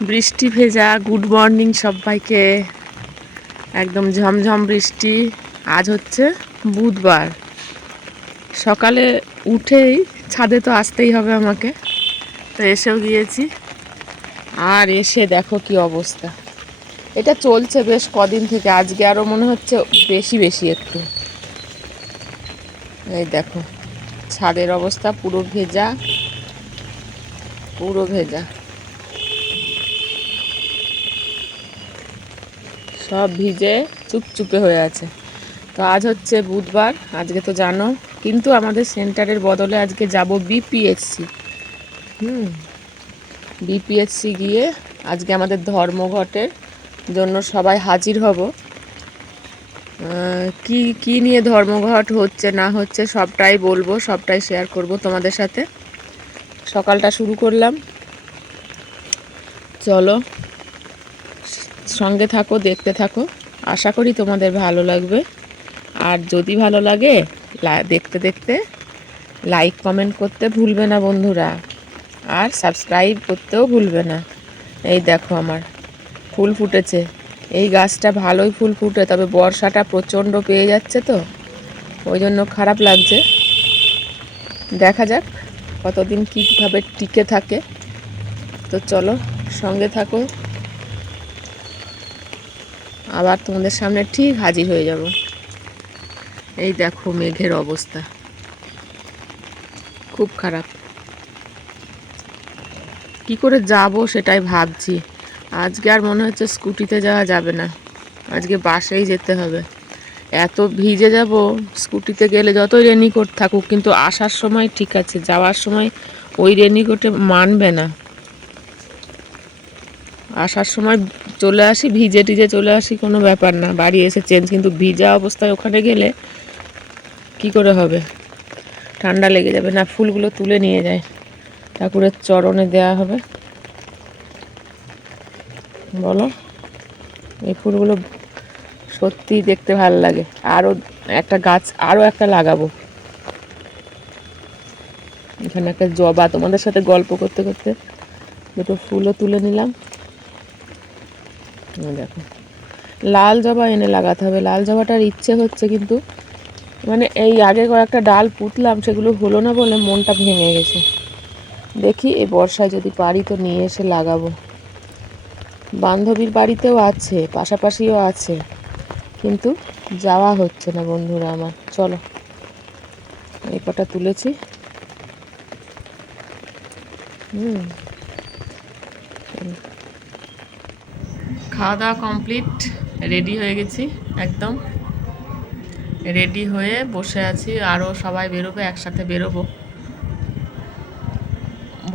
বৃষ্টি ভেজা good morning সবাইকে। একদম ঝমঝম বৃষ্টি। আজ হচ্ছে বুধবার। সকালে উঠেই ছাদে তো আসতেই হবে আমাকে, তো এসেও গিয়েছি। আর এসে দেখো কি অবস্থা। এটা চলছে বেশ কদিন থেকে, আজকে আরও মনে হচ্ছে বেশি বেশি একটু। এই দেখো ছাদের অবস্থা পুরো ভেজা, পুরো ভেজা, সব ভিজে চুপচুপে হয়ে আছে। তো আজ হচ্ছে বুধবার, আজকে তো জানো, কিন্তু আমাদের সেন্টারের বদলে আজকে যাব বিপিএসসি। বিপিএসসি গিয়ে আজকে আমাদের ধর্মঘটের জন্য সবাই হাজির হব। কি কি নিয়ে ধর্মঘট হচ্ছে না হচ্ছে সবটাই বলবো, সবটাই শেয়ার করব তোমাদের সাথে। সকালটা শুরু করলাম, চলো সঙ্গে থাকো, দেখতে থাকো। আশা করি তোমাদের ভালো লাগবে। আর যদি ভালো লাগে দেখতে দেখতে লাইক কমেন্ট করতে ভুলবে না বন্ধুরা, আর সাবস্ক্রাইব করতেও ভুলবে না। এই দেখো আমার ফুল ফুটেছে, এই গাছটা ভালোই ফুল ফুটে, তবে বর্ষাটা প্রচণ্ড পেয়ে যাচ্ছে তো ওই জন্য খারাপ লাগছে। দেখা যাক কতদিন কীভাবে টিকে থাকে। তো চলো সঙ্গে থাকো, আবার তোমাদের সামনে ঠিক হাজির হয়ে যাব। এই দেখো মেঘের অবস্থা খুব খারাপ, কি করে যাব সেটাই ভাবছি। আজকে আর মনে হচ্ছে স্কুটিতে যাওয়া যাবে না, আজকে বাসেই যেতে হবে। এত ভিজে যাব, স্কুটিতে গেলে যতই রেনিকোট থাকুক কিন্তু আসার সময় ঠিক আছে, যাওয়ার সময় ওই রেনিকোটে মানবে না। আসার সময় চলে আসি ভিজে টিজে চলে আসি, কোনো ব্যাপার না, বাড়ি এসে চেঞ্জ, কিন্তু ভিজা অবস্থায় ওখানে গেলে কি করে হবে, ঠান্ডা লেগে যাবে। না ফুলগুলো তুলে নিয়ে যায়, ঠাকুরের চরণে দেয়া হবে। বলো, এই ফুলগুলো সত্যি দেখতে ভালো লাগে। আরও একটা গাছ, আরও একটা লাগাবো। এখানে একটা জবা, তোমাদের সাথে গল্প করতে করতে দুটো ফুলও তুলে নিলাম। দেখো লাল জবা এনে লাগাতে হবে, লাল জবাটার ইচ্ছে হচ্ছে, কিন্তু মানে এই আগে কয়েকটা ডাল পুঁতলাম, সেগুলো হলো না বলে মনটা ভেঙে গেছে। দেখি এই বর্ষায় যদি পারি তো নিয়ে এসে লাগাবো। বান্ধবীর বাড়িতেও আছে, পাশাপাশিও আছে, কিন্তু যাওয়া হচ্ছে না বন্ধুরা আমার। চলো এই কটা তুলেছি। খাওয়া দাওয়া কমপ্লিট, রেডি হয়ে গেছি, একদম রেডি হয়ে বসে আছি। আরও সবাই বেরোবে, একসাথে বেরোবো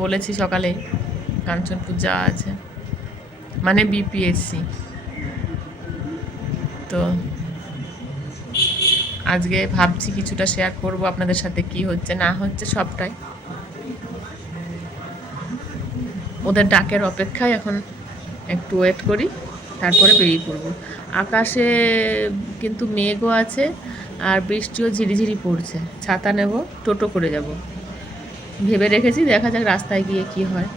বলেছি। সকালে কাঞ্চনপুর যাওয়া আছে, মানে বিপিএসসি। তো আজকে ভাবছি কিছুটা শেয়ার করব আপনাদের সাথে, কি হচ্ছে না হচ্ছে সবটাই। ওদের ডাকের অপেক্ষায় এখন একটু ওয়েট করি, তারপরে বেরিয়ে পড়ব। আকাশে কিন্তু মেঘও আছে আর বৃষ্টিও ঝিরিঝিরি পড়ছে। ছাতা নেব, টোটো করে যাব ভেবে রেখেছি, দেখা যাক রাস্তায় গিয়ে কি হয়।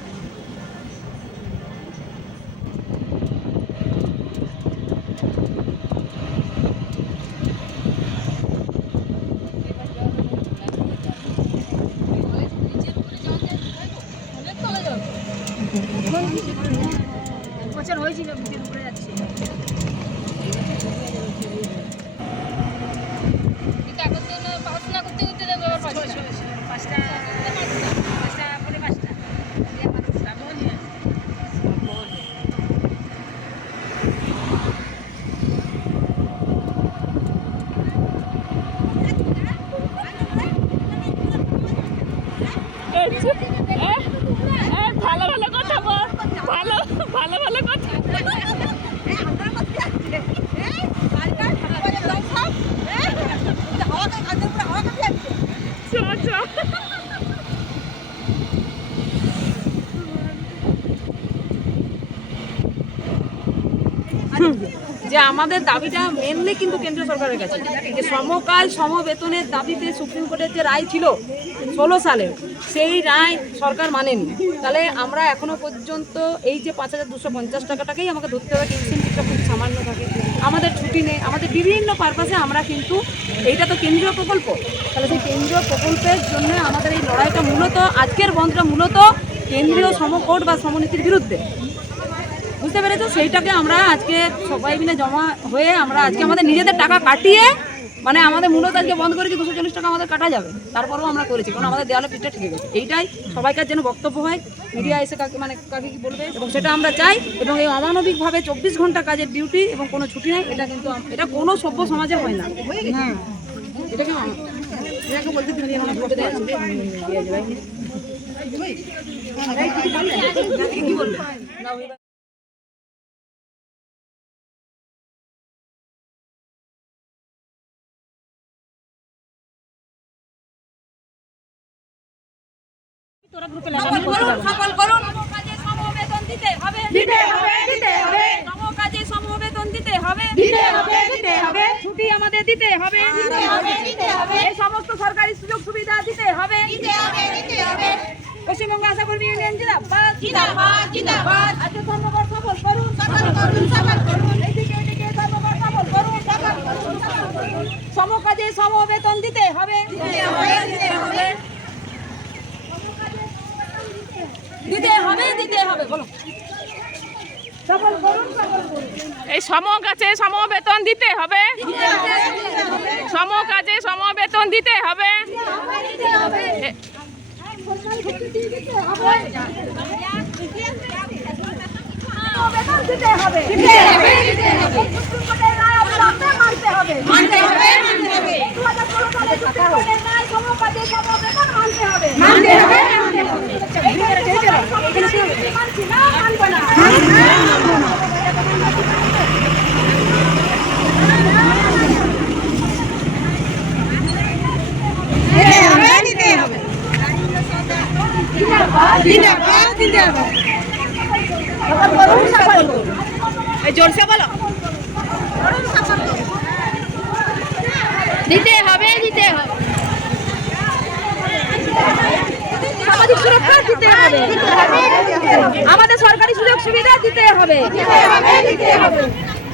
ভালো ভালো কথা বল, ভালো ভালো ভালো কথা। যে আমাদের দাবিটা মেনলি কিন্তু কেন্দ্রীয় সরকারের কাছে, যে সমকাল সমবেতনের দাবিতে সুপ্রিম কোর্টের যে রায় ছিল 2016 সালে সেই রায় সরকার মানেনি। তাহলে আমরা এখনো পর্যন্ত এই যে 5250 টাকাটাকেই আমাকে ধরতে হবে, ইনসেন্টিভটা খুব সামান্য থাকে, আমাদের ছুটি নেই, আমাদের বিভিন্ন পারপাসে আমরা কিন্তু এইটা তো কেন্দ্রীয় প্রকল্প, তাহলে সেই কেন্দ্রীয় প্রকল্পের জন্য আমাদের এই লড়াইটা মূলত আজকের বন্ধটা মূলত কেন্দ্রীয় সমকোট বা সমনীতির বিরুদ্ধে, বুঝতে পেরেছো? সেইটাকে আমরা আজকে সবাই মিলে জমা হয়ে আমরা আজকে আমাদের নিজেদের টাকা কাটিয়ে মানে আমাদের মূলত আজকে বন্ধ করেছি, 240 টাকা আমাদের কাটা যাবে, তারপরেও আমরা করেছি কারণ আমাদের দেওয়ালে পিঠটা ঠিক গেছে। এইটাই সবাইকার যেন বক্তব্য হয়, মিডিয়া এসে কাকে মানে কাকে কি বলবে এবং সেটা আমরা চাই। এবং এই অমানবিকভাবে 24 ঘন্টা কাজের ডিউটি এবং কোনো ছুটি নেই, এটা কিন্তু এটা কোনো সভ্য সমাজে হয় না। এটাকে এটাকে বলতে তুমি আমার ভোট দেয় কি বলবে সকল করুন কাজে সমবেতন দিতে হবে, দিতে হবে, দিতে হবে, কাজে সমবেতন দিতে হবে, দিতে হবে, দিতে হবে, ছুটি আমাদের দিতে হবে, দিতে হবে, দিতে হবে, এই সমস্ত সরকারি সুযোগ সুবিধা দিতে হবে, দিতে হবে, দিতে হবে। পশ্চিমবঙ্গ আশা কর্মী ইউনিয়ন জিন্দাবাদ, জিন্দাবাদ, জিন্দাবাদ। আজকে ধন্যবাদ, সফল করুন, সফল করুন, সফল করুন, এইদিকে এইদিকে ধন্যবাদ, সফল করুন, সফল করুন, সফল করুন। সমকাজে সমবেতন দিতে হবে, দিতে হবে, দিতে হবে, দিতে হবে, দিতে হবে, বলো সফল করুন, সফল করুন। এই সমকাজে সমবেতন দিতে হবে, সমকাজে সমবেতন দিতে হবে, জোরসে বলো দিতে হবে, দিতে হবে, সামাজিক সুরক্ষা দিতে হবে, আমাদের সরকারি সুযোগ সুবিধা দিতে হবে,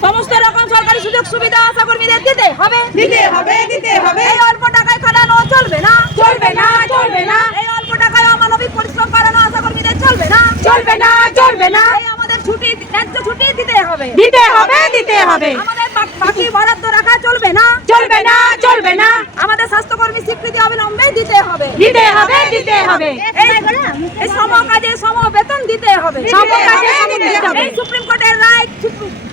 সমস্ত রকম সরকারি সুযোগ সুবিধা আশা কর্মীদের দিতে হবে, দিতে হবে, দিতে হবে। এই অল্প টাকায় খাটানো চলবে না, চলবে না, চলবে না, এই অল্প টাকায় অমানবিক পরিশ্রম করানো আশা কর্মীদের চলবে না, চলবে না, চলবে না। এই আমাদের ছুটি ন্যায্য ছুটি দিতে হবে, দিতে হবে, দিতে হবে, আমাদের বাকি বরাদ্দ রাখা চলবে না, চলবে না, চলবে না, আমাদের স্বাস্থ্যকর্মী স্বীকৃতি অবিলম্বে দিতে হবে, দিতে হবে, দিতে হবে, এই সমকাজে সমবেতন দিতে হবে, সমকাজে দিতে হবে, এই সুপ্রিম কোর্টের রায়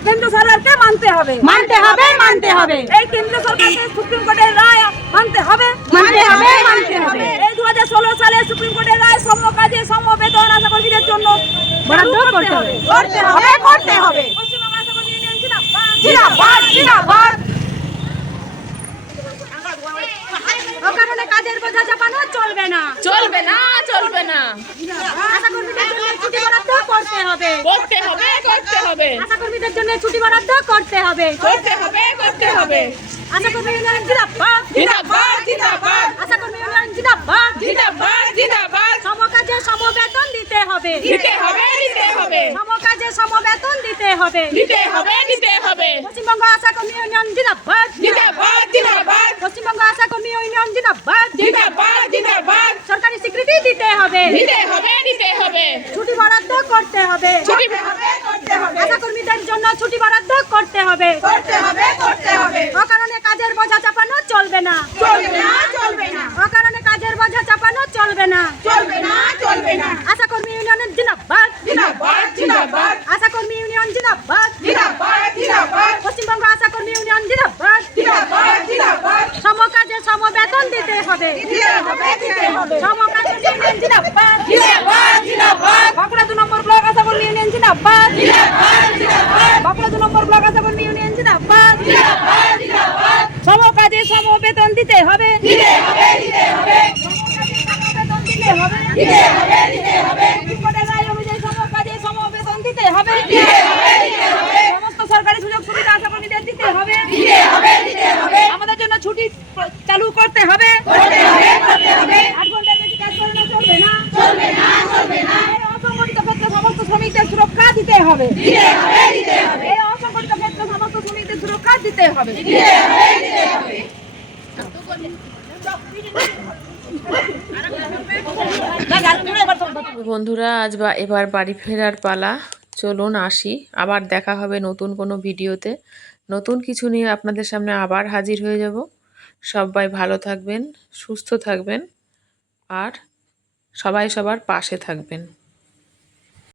কেন্দ্র সরকারকে মানতে হবে, মানতে হবে, মানতে হবে, এই কেন্দ্র সরকারকে সুপ্রিম কোর্টের রায় মানতে হবে, মানতে হবে, মানতে হবে, এই 2016 সালে সুপ্রিম কোর্টের রায় সমকাজে সমবেতন আশা কর্মীদের জন্য বরাদ্দ করতে হবে, করতে হবে, করতে হবে। পশ্চিমবঙ্গ আশা কর্মী ইউনিয়ন জিন্দাবাদ, জিন্দাবাদ, জিন্দাবাদ। অকারণে কাজের বোঝা চাপানো চলবে না, চলবে না, চলবে না, আশা কর্মীদের জন্য ছুটি বরাদ্দ করতে হবে, করতে হবে, করতে হবে, আশা কর্মীদের জন্য ছুটি বরাদ্দ করতে হবে, করতে হবে, করতে হবে, আশা কর্মী ইউনিয়ন জিন্দাবাদ, জিন্দাবাদ, জিন্দাবাদ, আশা কর্মী ইউনিয়ন জিন্দাবাদ, জিন্দাবাদ, জিন্দাবাদ। সমকাজে সমবেতন দিতে হবে, দিতে হবে, দিতে হবে, সমকাজে সমবেতন দিতে হবে, দিতে হবে, দিতে হবে। পশ্চিমবঙ্গ আশা কর্মী ইউনিয়ন জিন্দাবাদ, জিন্দাবাদ, জিন্দাবাদ, পশ্চিমবঙ্গ আশা কর্মী ইউনিয়ন জিন্দাবাদ, জিন্দাবাদ, জিন্দাবাদ। সরকারি স্বীকৃতি দিতে হবে, দিতে হবে, দিতে হবে, ছুটি বরাদ্দ করতে হবে, ছুটি হবে, করতে হবে, আশা কর্মীদের জন্য ছুটি বরাদ্দ করতে হবে, করতে হবে, করতে হবে। অকারণে কাজের বোঝা চাপানো চলবে না, চলবে না, চলবে না, অকারণে কাজের বোঝা চাপানো চলবে না, চলবে না, চলবে না। আশা কর্মী ইউনিয়ন জিন্দাবাদ, জিন্দাবাদ, জিন্দাবাদ, আশা কর্মী ইউনিয়ন জিন্দাবাদ, জিন্দাবাদ, জিন্দাবাদ, পশ্চিমবঙ্গ আশা কর্মী ইউনিয়ন জিন্দাবাদ, জিন্দাবাদ, জিন্দাবাদ। সমকাজে সমবেতন দিতে হবে, দিতে হবে, দিতে হবে, সমকাজে ইউনিয়ন জিন্দাবাদ, জিন্দাবাদ, জিন্দাবাদ, বাঁকুড়া 2 নম্বর ব্লক আশা কর্মী ইউনিয়ন জিন্দাবাদ, জিন্দাবাদ, জিন্দাবাদ, বাঁকুড়া 2 নম্বর ব্লক আশা কর্মী ইউনিয়ন জিন্দাবাদ, জিন্দাবাদ, জিন্দাবাদ। সমকাজে সমবেতন দিতে হবে, দিতে হবে, দিতে হবে, সমবেতন দিতে হবে, দিতে হবে, দিতে হবে, কোর্টের রায় অনুযায়ী সমকাজে সমবেতন দিতে হবে, দিতে হবে, দিতে হবে, সমস্ত সরকারি সুযোগ সুবিধা আশা কর্মীদের দিতে হবে, দিতে হবে, দিতে হবে, আমাদের জন্য ছুটি চালু করতে হবে, করতে হবে, করতে হবে, 8 ঘন্টা হবে এই অসংগঠিত ক্ষেত্রে সমস্ত শ্রমিকদের সুরক্ষা দিতে হবে। বন্ধুরা আজ এবার বাড়ি ফেরার পালা, চলুন আসি, আবার দেখা হবে নতুন কোনো ভিডিওতে, নতুন কিছু নিয়ে আপনাদের সামনে আবার হাজির হয়ে যাব। সবাই ভালো থাকবেন, সুস্থ থাকবেন আর সবাই সবার পাশে থাকবেন।